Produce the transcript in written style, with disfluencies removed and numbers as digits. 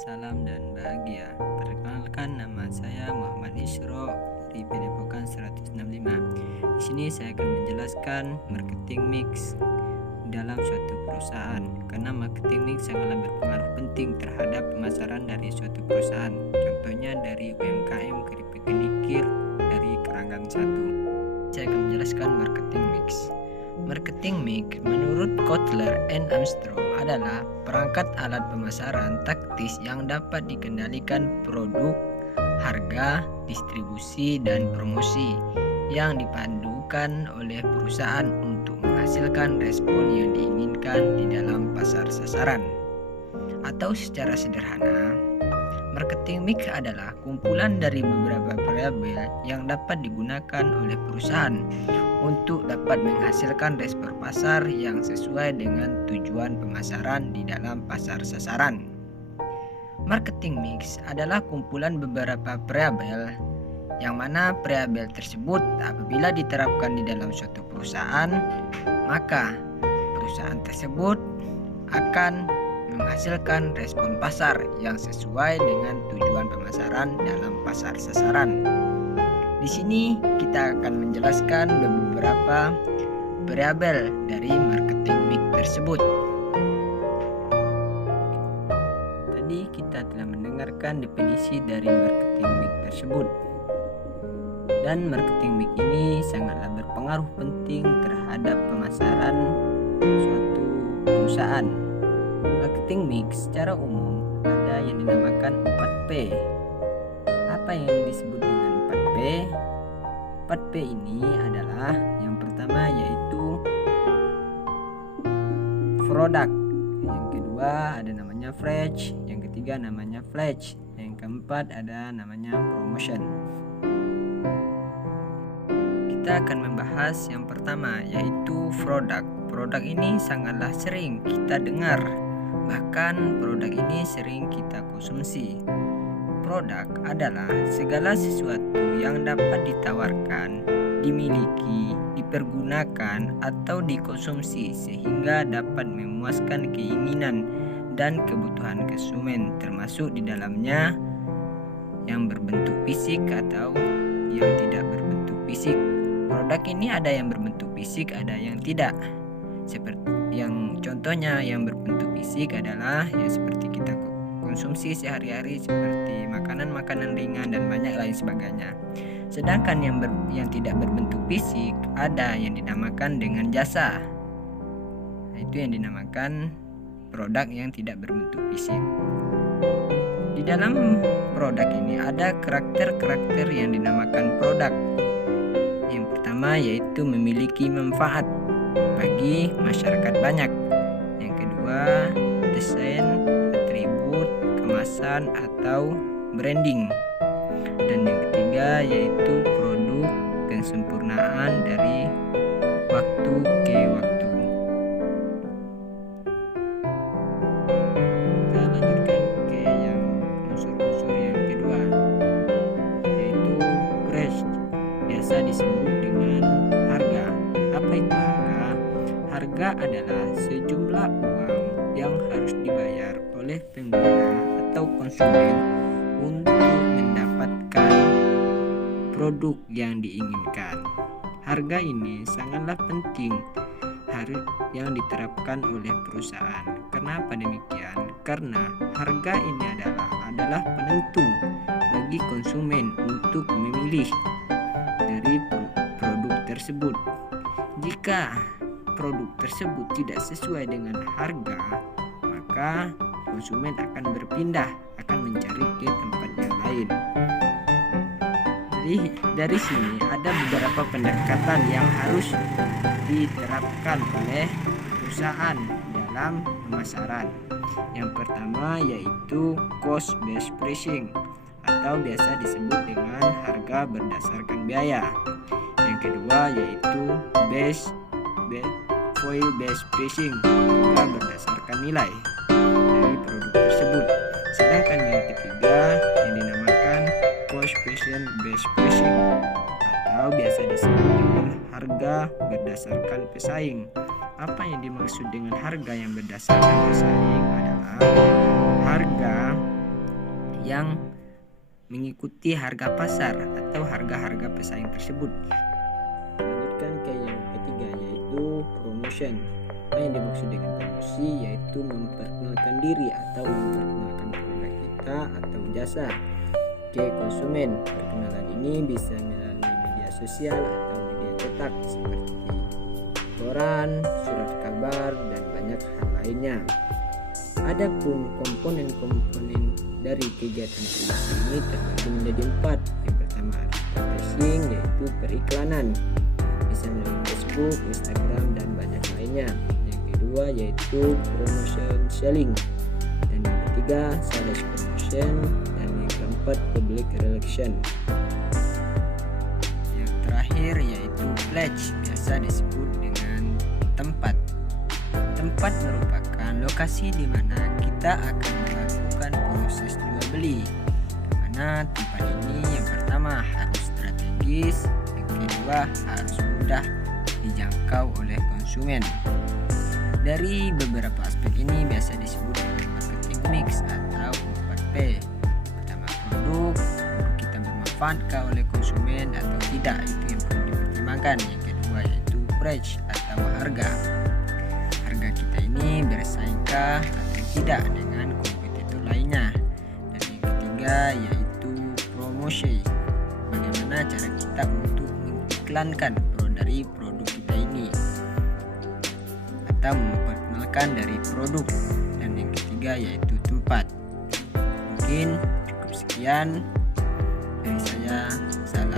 salam dan bahagia. Perkenalkan, nama saya Muhammad Isro dari Padepokan 165. Di sini saya akan menjelaskan marketing mix dalam suatu perusahaan, karena marketing mix sangatlah berpengaruh penting terhadap pemasaran dari suatu perusahaan. Contohnya dari UMKM keripik kenikir dari Keranggan 1. Saya akan menjelaskan marketing mix. Marketing mix menurut Kotler and Armstrong adalah perangkat alat pemasaran taktis yang dapat dikendalikan produk, harga, distribusi, dan promosi yang dipadukan oleh perusahaan untuk menghasilkan respon yang diinginkan di dalam pasar sasaran. Atau secara sederhana, marketing mix adalah kumpulan dari beberapa variabel yang dapat digunakan oleh perusahaan untuk dapat menghasilkan respon pasar yang sesuai dengan tujuan pemasaran di dalam pasar sasaran. Marketing mix adalah kumpulan beberapa variabel yang mana variabel tersebut apabila diterapkan di dalam suatu perusahaan, maka perusahaan tersebut akan menghasilkan respon pasar yang sesuai dengan tujuan pemasaran dalam pasar sasaran. Di sini kita akan menjelaskan beberapa variabel dari marketing mix tersebut. Tadi kita telah mendengarkan definisi dari marketing mix tersebut. Dan marketing mix ini sangatlah berpengaruh penting terhadap pemasaran suatu perusahaan. Marketing mix secara umum ada yang dinamakan 4P. Apa yang disebut dengan 4P? 4P ini adalah yang pertama yaitu product, yang kedua ada namanya flash, yang ketiga namanya flash, yang keempat ada namanya promotion. Kita akan membahas yang pertama yaitu produk. Produk ini sangatlah sering kita dengar, bahkan produk ini sering kita konsumsi. Produk adalah segala sesuatu yang dapat ditawarkan, dimiliki, dipergunakan, atau dikonsumsi sehingga dapat memuaskan keinginan dan kebutuhan konsumen, termasuk di dalamnya yang berbentuk fisik atau yang tidak berbentuk fisik. Produk ini ada yang berbentuk fisik, ada yang tidak. Seperti yang contohnya yang berbentuk fisik adalah yang seperti kita konsumsi sehari-hari seperti makanan-makanan ringan dan banyak lain sebagainya. Sedangkan yang tidak berbentuk fisik ada yang dinamakan dengan jasa. Itu yang dinamakan produk yang tidak berbentuk fisik. Di dalam produk ini ada karakter-karakter yang dinamakan produk. Yang pertama yaitu memiliki manfaat bagi masyarakat banyak. Yang kedua, desain, atribut, kemasan atau branding. Dan yang ketiga yaitu produk kesempurnaan dari waktu ke waktu. Kita lanjutkan ke yang unsur-unsur yang kedua yaitu price, biasa disebut dengan harga. Apa itu harga? Harga adalah sejumlah uang yang harus dibayar oleh pengguna atau konsumen untuk mendapatkan produk yang diinginkan. Harga ini sangatlah penting yang diterapkan oleh perusahaan. Kenapa demikian? Karena harga ini adalah penentu bagi konsumen untuk memilih dari produk tersebut. Jika produk tersebut tidak sesuai dengan harga, maka konsumen akan berpindah, akan mencari ke tempat yang lain. Jadi dari sini ada beberapa pendekatan yang harus diterapkan oleh perusahaan dalam pemasaran. Yang pertama yaitu cost based pricing atau biasa disebut dengan harga berdasarkan biaya. Yang kedua yaitu value based pricing, harga berdasarkan nilai dari produk tersebut. Sedangkan yang ketiga yang dinamakan cost based pricing atau biasa disebut dengan harga berdasarkan pesaing. Apa yang dimaksud dengan harga yang berdasarkan pesaing adalah harga yang mengikuti harga pasar atau harga-harga pesaing tersebut. Lanjutkan ke yang ketiga, yaitu promotion. Apa yang dimaksud dengan promosi? Yaitu memperkenalkan diri atau memperkenalkan produk kita atau jasa ke konsumen. Perkenalan ini bisa melalui media sosial atau media cetak seperti koran, surat kabar, dan banyak hal lainnya. Adapun komponen-komponen dari kegiatan promosi ini terbagi menjadi 4. Yang pertama advertising, yaitu periklanan, bisa melalui Facebook, Instagram, dan banyak lainnya. Yang kedua yaitu promotion selling, dan yang ketiga sales promotion, dan yang keempat public relation. Yang terakhir yaitu pledge, biasa disebut dengan tempat. Tempat merupakan lokasi di mana kita akan melakukan proses jual beli. Mana tempat ini yang pertama harus strategis, yang kedua harus mudah dijangkau oleh konsumen. Dari beberapa aspek ini biasa disebut dengan marketing mix atau 4P. Pertama, produk kita bermanfaatkah oleh konsumen atau tidak, itu yang perlu dipertimbangkan. Yang kedua yaitu price atau harga kita ini bersaingkah atau tidak dengan kompetitor lainnya. Dan yang ketiga yaitu promosi, bagaimana cara kita untuk mengiklankan dari produk kita ini atau memperkenalkan dari produk. Dan yang ketiga yaitu tempat. Mungkin cukup sekian dari saya. Salam